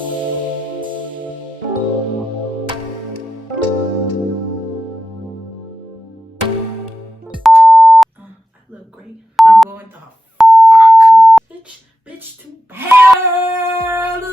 Look great. I'm going to fuck bitch to hell.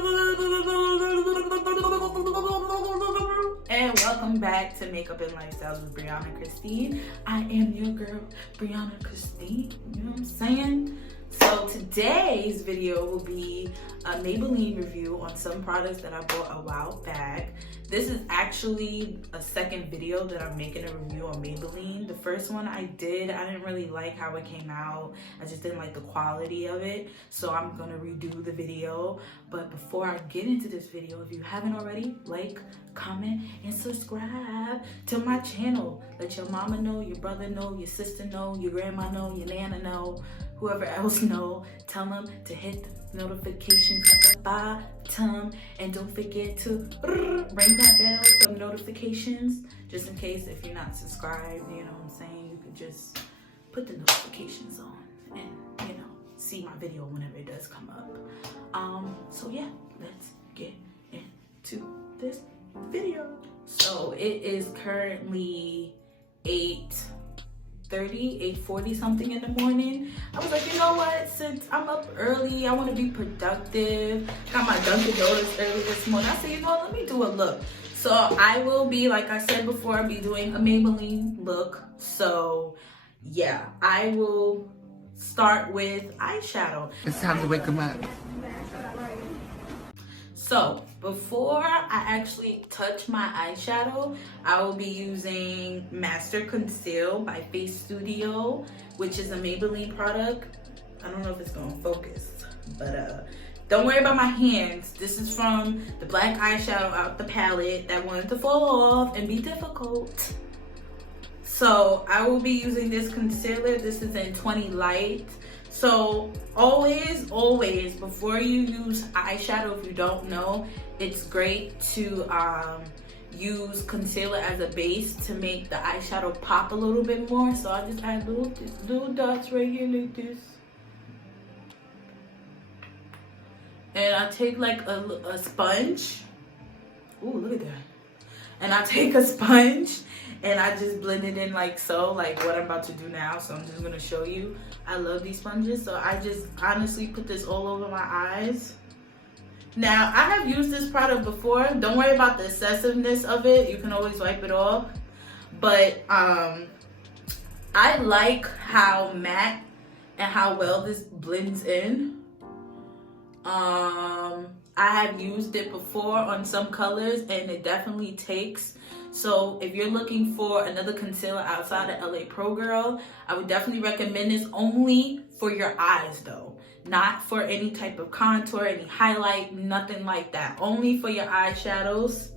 And welcome back to Makeup and Lifestyles with Brianna Christine. I am your girl, Brianna Christine. You know what I'm saying? So today's video will be a Maybelline review on some products that I bought a while back. This is actually a second video that I'm making a review on Maybelline. The first one I didn't really like how it came out. I just didn't like the quality of it. So I'm gonna redo the video. But before I get into this video, if you haven't already, like, comment, and subscribe to my channel. Let your mama know, your brother know, your sister know, your grandma know, your nana know, whoever else know. Tell them to hit the notification at the bottom, and don't forget to ring that bell for notifications, just in case if you're not subscribed. You know what I'm saying? You could just put the notifications on and, you know, see my video whenever it does come up. So yeah, let's get into this video. So it is currently 8:40 something in the morning. I was like, you know what, since I'm up early, I want to be productive. Got my Dunkin' Donuts early this morning. I said, you know what, let me do a look. So I will be, like I said before, I'll be doing a Maybelline look. So yeah, I will start with eyeshadow. It's time to wake them up. So before I actually touch my eyeshadow, I will be using Conceal by Facestudio, which is a Maybelline product. I don't know if it's gonna focus, but don't worry about my hands. This is from the black eyeshadow out the palette that wanted to fall off and be difficult. So I will be using this concealer. This is in 20 Light. So always, before you use eyeshadow, if you don't know, it's great to use concealer as a base to make the eyeshadow pop a little bit more. So I just add little dots right here like this. And I take like a sponge. Ooh, look at that. And I take a sponge and I just blend it in like so, like what I'm about to do now. So I'm just gonna show you. I love these sponges, so I just honestly put this all over my eyes. Now, I have used this product before. Don't worry about the excessiveness of it. You can always wipe it off. But I like how matte and how well this blends in. I have used it before on some colors and it definitely takes. So if you're looking for another concealer outside of LA Pro Girl, I would definitely recommend this, only for your eyes though. Not for any type of contour, any highlight, nothing like that. Only for your eyeshadows.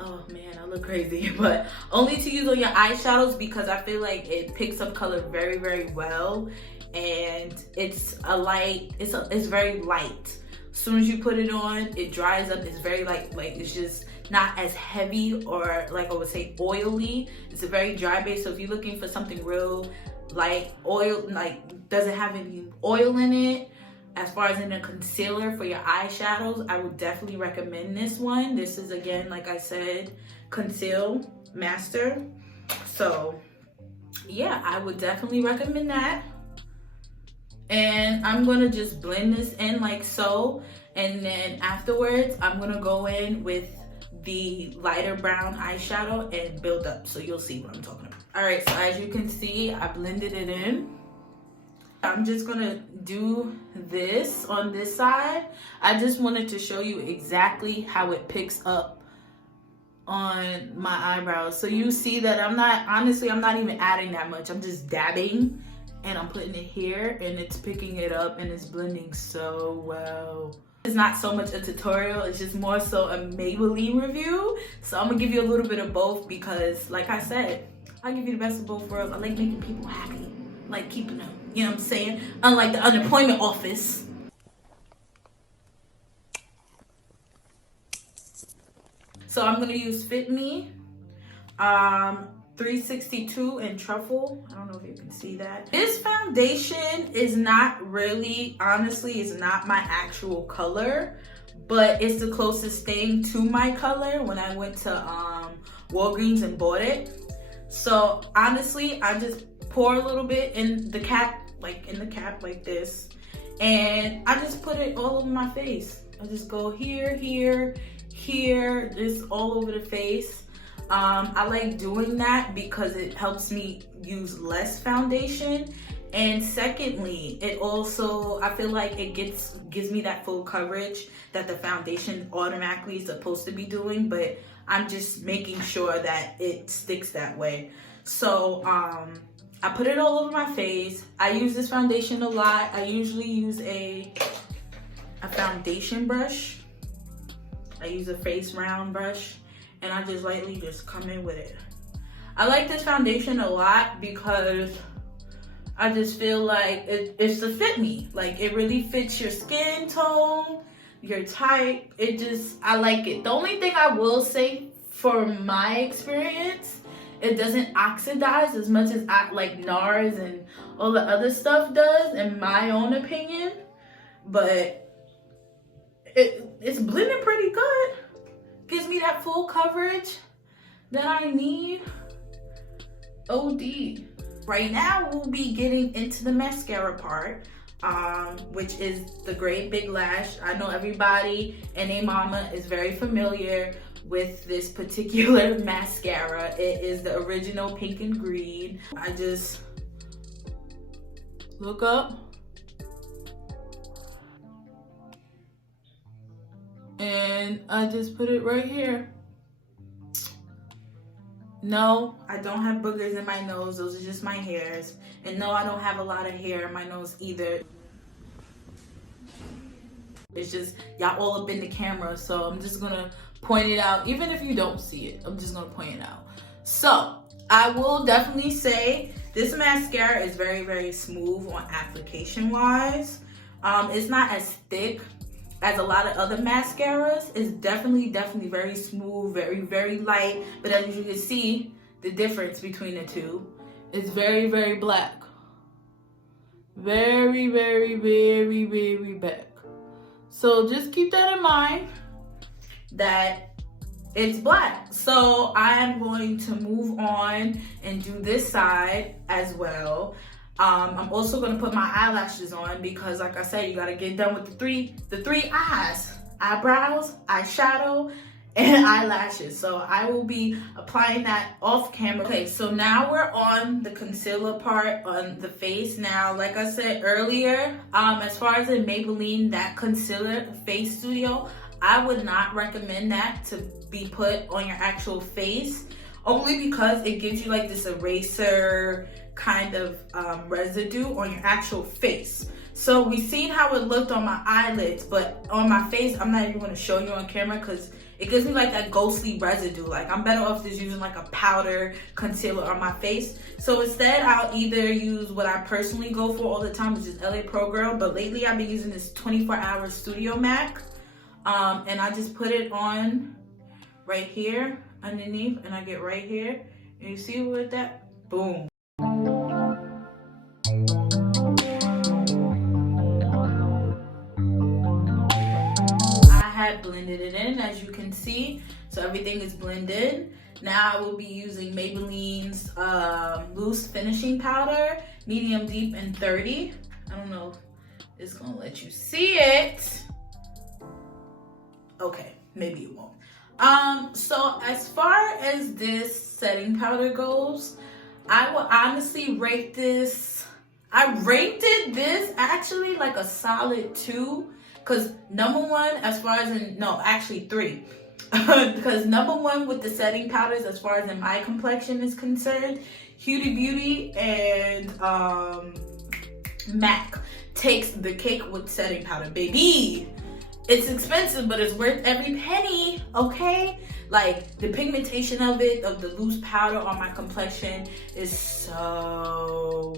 Oh man, I look crazy. But only to use on your eyeshadows because I feel like it picks up color very, very well. And it's a light, it's very light. As soon as you put it on, it dries up. It's very light, like it's just not as heavy or, like I would say, oily. It's a very dry base. So if you're looking for something real light, oil, like doesn't have any oil in it, as far as in a concealer for your eyeshadows, I would definitely recommend this one. This is, again, like I said, Conceal Master. So yeah, I would definitely recommend that. And I'm gonna just blend this in like so, and then afterwards I'm gonna go in with the lighter brown eyeshadow and build up, so you'll see what I'm talking about. All right, so as you can see, I blended it in. I'm just gonna do this on this side. I just wanted to show you exactly how it picks up on my eyebrows. So you see that I'm not even adding that much. I'm just dabbing and I'm putting it here and it's picking it up and it's blending so well. It's not so much a tutorial, it's just more so a Maybelline review. So I'm gonna give you a little bit of both because, like I said, I give you the best of both worlds. I like making people happy, like keeping them, you know what I'm saying? Unlike the unemployment office. So I'm gonna use Fit Me, 362 and Truffle. I don't know if you can see that. This foundation is not really, honestly, it's not my actual color, but it's the closest thing to my color when I went to Walgreens and bought it. So honestly, I just pour a little bit in the cap, like this, and I just put it all over my face. I just go here, here, here, just all over the face. I like doing that because it helps me use less foundation. And secondly, it also, I feel like it gives me that full coverage that the foundation automatically is supposed to be doing, but I'm just making sure that it sticks that way. So I put it all over my face. I use this foundation a lot. I usually use a foundation brush. I use a face round brush, and I just lightly just come in with it. I like this foundation a lot because I just feel like it's to fit me. Like, it really fits your skin tone, your type. I like it. The only thing I will say, for my experience, it doesn't oxidize as much as like NARS and all the other stuff does, in my own opinion. But it's blending pretty good. Gives me that full coverage that I need. OD. Right now, we'll be getting into the mascara part, which is the Great Big Lash. I know everybody and their mama is very familiar with this particular mascara. It is the original pink and green. I just look up and I just put it right here. No, I don't have boogers in my nose. Those are just my hairs. And no, I don't have a lot of hair in my nose either. It's just y'all all up in the camera, so I'm just gonna point it out. Even if you don't see it, I'm just gonna point it out. So I will definitely say this mascara is very, very smooth on application wise. It's not as thick as a lot of other mascaras. It's definitely very smooth, very, very light. But as you can see, the difference between the two is very, very black. Very, very, very, very black. So just keep that in mind, that it's black. So I'm going to move on and do this side as well. I'm also gonna put my eyelashes on because, like I said, you gotta get done with the three eyes: eyebrows, eyeshadow, and eyelashes. So I will be applying that off camera. Okay, so now we're on the concealer part on the face. Now, like I said earlier, as far as the Maybelline, that concealer, Facestudio, I would not recommend that to be put on your actual face, only because it gives you like this eraser kind of residue on your actual face. So we've seen how it looked on my eyelids, but on my face, I'm not even going to show you on camera because it gives me like that ghostly residue. Like, I'm better off just using like a powder concealer on my face. So instead, I'll either use what I personally go for all the time, which is LA Pro Girl, but lately I've been using this 24-hour Studio MAC, and I just put it on right here underneath, and I get right here, and you see with that, boom. Blended it in, as you can see, so everything is blended. Now I will be using Maybelline's loose finishing powder, medium deep and 30. I don't know if it's gonna let you see it. Okay, maybe it won't. So as far as this setting powder goes, I will honestly rate this. I rated this actually like a solid 2. Because number one, as far as no, actually 3. Because number one with the setting powders, as far as in my complexion is concerned, Huda Beauty and MAC takes the cake with setting powder, baby. It's expensive, but it's worth every penny, okay? Like, the pigmentation of it, of the loose powder on my complexion is so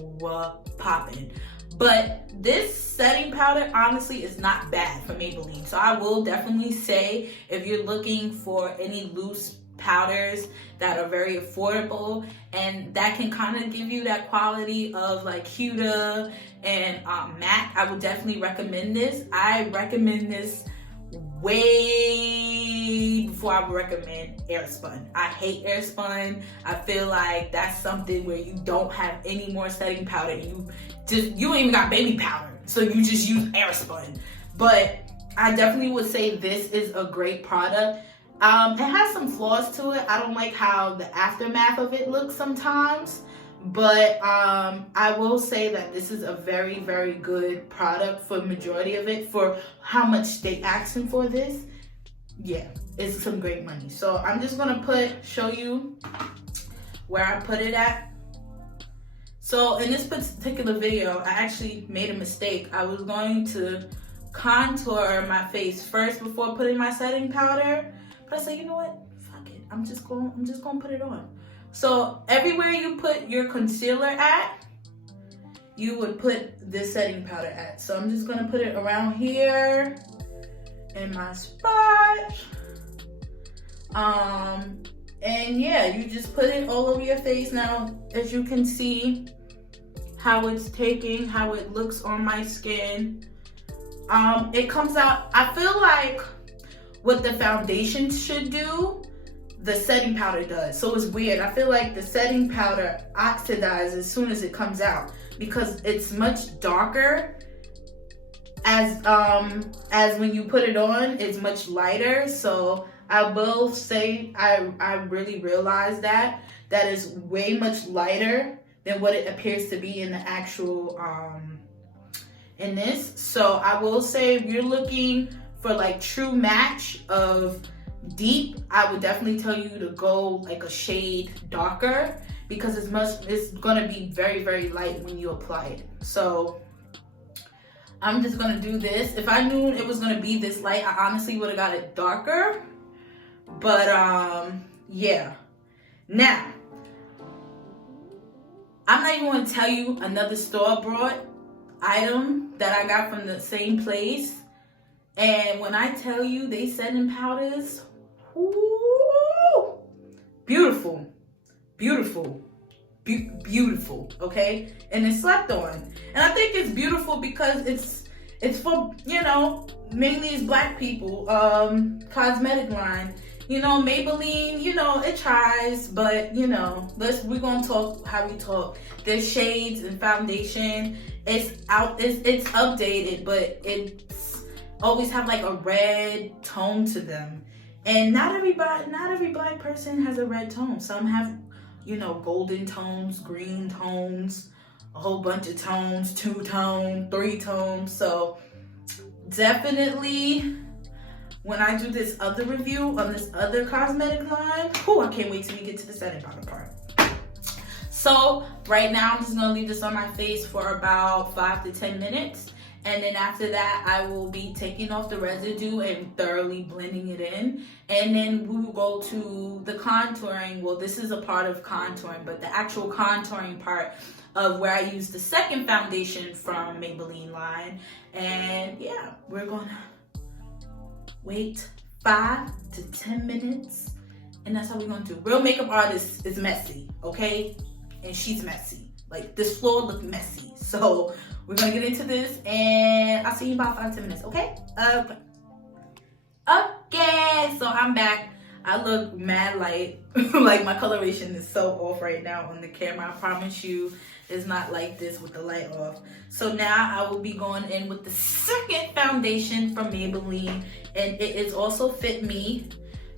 popping. But this setting powder, honestly, is not bad for Maybelline. So I will definitely say, if you're looking for any loose powders that are very affordable and that can kind of give you that quality of like Huda and MAC, I would definitely recommend this. I recommend this way before I would recommend Airspun. I hate Airspun. I feel like that's something where you don't have any more setting powder. You don't even got baby powder, so you just use Airspun. But I definitely would say this is a great product. It has some flaws to it. I don't like how the aftermath of it looks sometimes. But I will say that this is a very, very good product for the majority of it. For how much they asking for this, yeah, it's some great money. So I'm just gonna show you where I put it at. So in this particular video, I actually made a mistake. I was going to contour my face first before putting my setting powder, but I said, you know what? Fuck it. I'm just gonna put it on. So everywhere you put your concealer at, you would put this setting powder at. So I'm just gonna put it around here in my spot. And yeah, you just put it all over your face. Now, as you can see how it's taking, how it looks on my skin. It comes out, I feel like what the foundation should do, the setting powder does. So it's weird. I feel like the setting powder oxidizes as soon as it comes out because it's much darker. As when you put it on, it's much lighter. So I will say I really realized that is way much lighter than what it appears to be in the actual in this. So I will say if you're looking for like true match of deep, I would definitely tell you to go like a shade darker because it's gonna be very, very light when you apply it. So I'm just gonna do this. If I knew it was gonna be this light, I honestly would have got it darker. But yeah. Now, I'm not even gonna tell you another store-bought item that I got from the same place. And when I tell you they setting powders, ooh, beautiful, beautiful, beautiful, okay? And it's slept on. And I think it's beautiful because it's for, you know, mainly it's black people, cosmetic line. You know, Maybelline, you know, it tries, but you know, we're gonna talk how we talk. There's shades and foundation. It's updated, but it's always have like a red tone to them. And not every black person has a red tone. Some have, you know, golden tones, green tones, a whole bunch of tones, 2-tone, 3-tone. So definitely when I do this other review on this other cosmetic line, I can't wait till we get to the setting powder part. So right now I'm just gonna leave this on my face for about 5 to 10 minutes. And then after that, I will be taking off the residue and thoroughly blending it in. And then we will go to the contouring. Well, this is a part of contouring, but the actual contouring part of where I use the second foundation from Maybelline line. And yeah, we're gonna wait 5 to 10 minutes. And that's how we're gonna do. Real makeup artist is messy, okay? And she's messy. Like, this floor looked messy. So we're gonna get into this and I'll see you in about 5 to 10 minutes, okay? Okay, so I'm back. I look mad light. Like, my coloration is so off right now on the camera. I promise you it's not like this with the light off. So now I will be going in with the second foundation from Maybelline, and it is also Fit Me.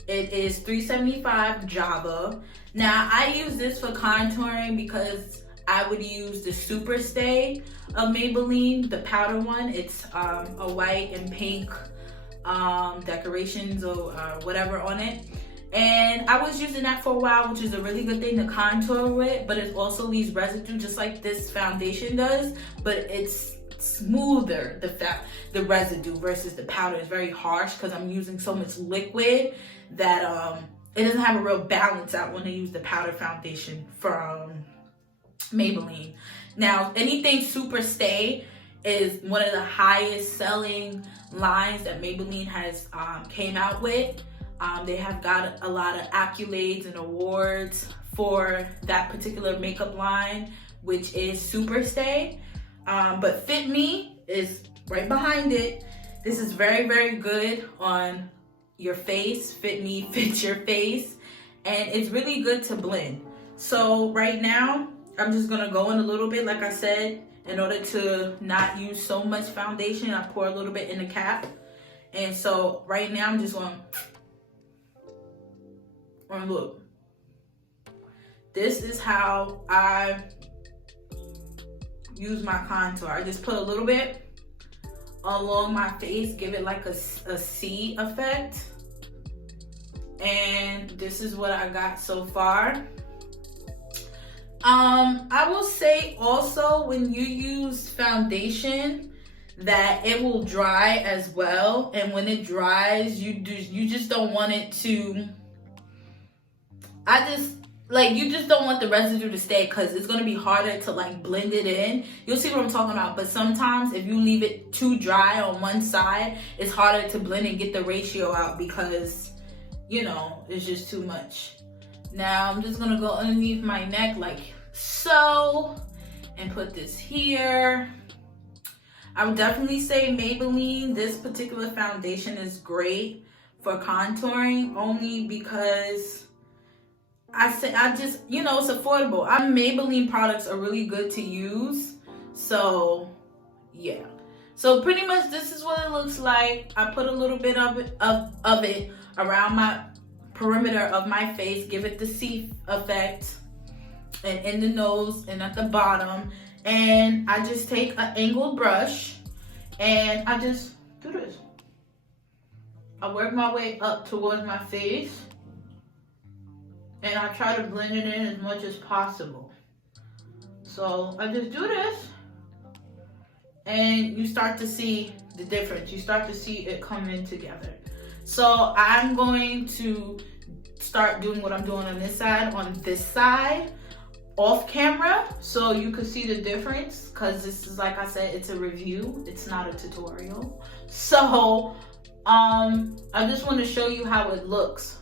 It is 375 Java. Now I use this for contouring because I would use the Super Stay of Maybelline, the powder one. It's a white and pink decorations or whatever on it. And I was using that for a while, which is a really good thing to contour with, but it also leaves residue just like this foundation does, but it's smoother, the residue versus the powder is very harsh because I'm using so much liquid that it doesn't have a real balance out when I use the powder foundation from Maybelline. Now, anything Super Stay is one of the highest selling lines that Maybelline has came out with. They have got a lot of accolades and awards for that particular makeup line, which is Super Stay. But Fit Me is right behind it. This is very, very good on your face. Fit me, fit your face. And it's really good to blend. So right now, I'm just gonna go in a little bit, like I said, in order to not use so much foundation. I pour a little bit in the cap. And so right now, I'm just going, and look. This is how I use my contour. I just put a little bit along my face, give it like a C effect. And this is what I got so far. I will say also, when you use foundation, that it will dry as well. And when it dries, you just don't want it to, you just don't want the residue to stay, because it's going to be harder to like blend it in. You'll see what I'm talking about. But sometimes if you leave it too dry on one side, it's harder to blend and get the ratio out, because, you know, it's just too much. Now I'm just going to go underneath my neck like so, and put this here. I would definitely say Maybelline, this particular foundation is great for contouring, only because I just, you know, it's affordable. Maybelline products are really good to use. So yeah. So pretty much this is what it looks like. I put a little bit of it around my perimeter of my face, give it the C effect, and in the nose and at the bottom. And I just take an angled brush and I just do this. I work my way up towards my face and I try to blend it in as much as possible. So I just do this and you start to see the difference. You start to see it come in together. So I'm going to start doing what I'm doing on this side, off camera, so you can see the difference, because this is, like I said, it's a review, it's not a tutorial. So I just want to show you how it looks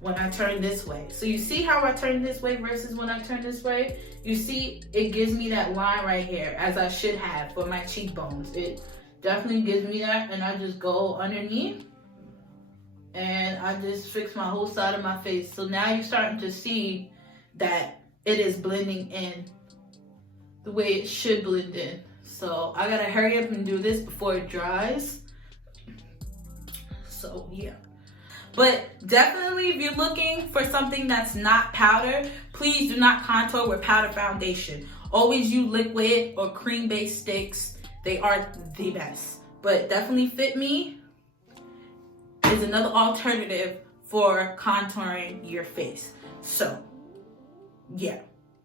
when I turn this way. So you see how I turn this way versus when I turn this way? You see it gives me that line right here, as I should have for my cheekbones. It definitely gives me that. And I just go underneath and I just fix my whole side of my face. So now you're starting to see that it is blending in the way it should blend in. So I gotta hurry up and do this before it dries. So yeah. But definitely, if you're looking for something that's not powder, please do not contour with powder foundation. Always use liquid or cream-based sticks. They are the best. But definitely Fit Me is another alternative for contouring your face. So yeah,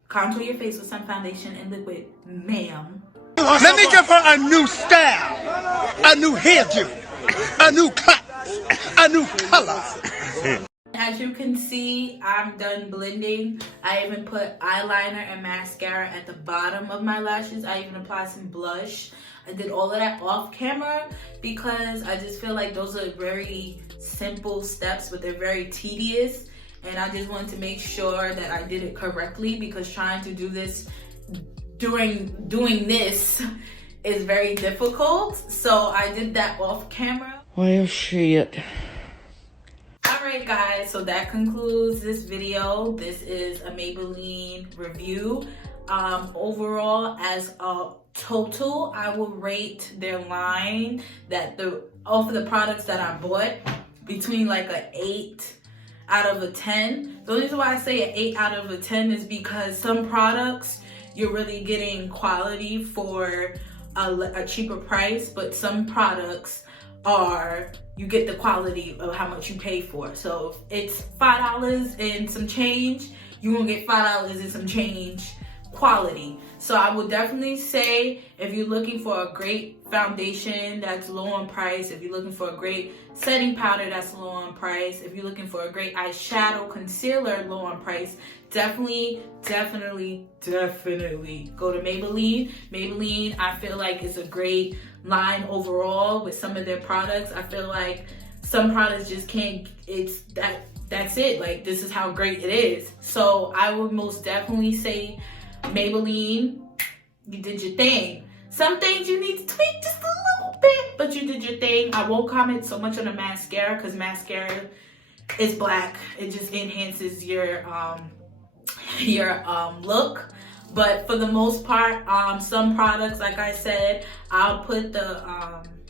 contour your face with some foundation and liquid, ma'am. Let me give her a new style, a new hairdo, a new cut, a new color. As you can see, I'm done blending. I even put eyeliner and mascara at the bottom of my lashes. I even applied some blush. I did all of that off camera because I just feel like those are very simple steps, but they're very tedious. And I just wanted to make sure that I did it correctly, because trying to do this doing this is very difficult. So I did that off camera. Well, shit. Alright guys, so that concludes this video. This is a Maybelline review. Overall, as a total, I will rate their line, of the products that I bought, between like an 8 out of a 10. The only reason why I say an 8 out of a 10 is because some products you're really getting quality for a cheaper price, but some products you get the quality of how much you pay for. So if it's $5 and some change, you won't get $5 and some change quality. So I would definitely say, if you're looking for a great foundation that's low on price, if you're looking for a great setting powder that's low on price, if you're looking for a great eyeshadow concealer low on price, definitely go to Maybelline. Maybelline, I feel like, is a great line overall with some of their products. I feel like some products just can't, that's it, like this is how great it is. So I would most definitely say Maybelline, you did your thing. Some things you need to tweak just a little bit, but you did your thing. I won't comment so much on the mascara because mascara is black. It just enhances your look. But for the most part, some products, like I said, I'll put the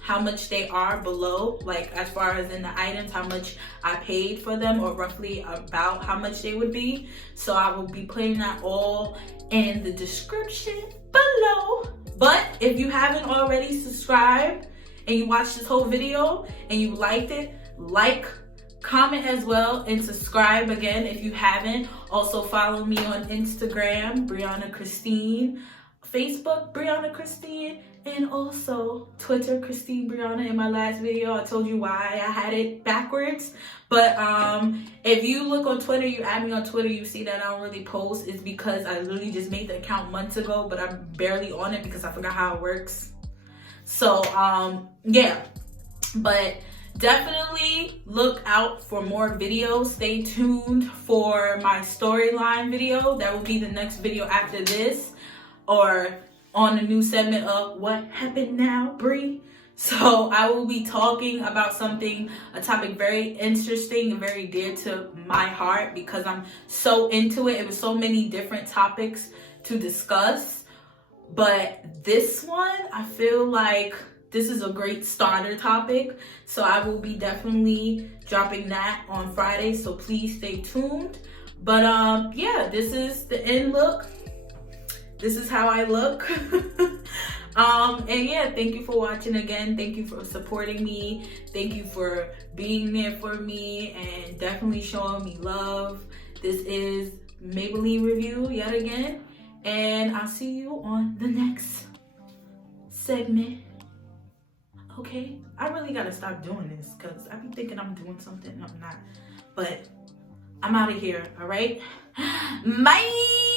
how much they are below, like as far as in the items, how much I paid for them, or roughly about how much they would be. So I will be putting that all in the description below. But if you haven't already subscribed and you watched this whole video and you liked it, like, comment as well, and subscribe again if you haven't. Also follow me on Instagram, Brianna Christine, Facebook, Brianna Christine, and also Twitter, Christine Brianna. In my last video, I told you why I had it backwards. But if you look on Twitter, you add me on Twitter, you see that I don't really post. It's because I literally just made the account months ago, but I'm barely on it because I forgot how it works. So yeah, but definitely look out for more videos. Stay tuned for my storyline video. That will be the next video after this, or on the new segment of What Happened Now, Bree. So I will be talking about something, a topic very interesting and very dear to my heart because I'm so into it. It was so many different topics to discuss, but this one, I feel like this is a great starter topic. So I will be definitely dropping that on Friday, so please stay tuned. But yeah, this is the end look. This is how I look. And yeah, thank you for watching again. Thank you for supporting me. Thank you for being there for me and definitely showing me love. This is Maybelline review yet again, and I'll see you on the next segment. Okay, I really gotta stop doing this because I be thinking I'm doing something and I'm not. But I'm out of here, all right? Bye!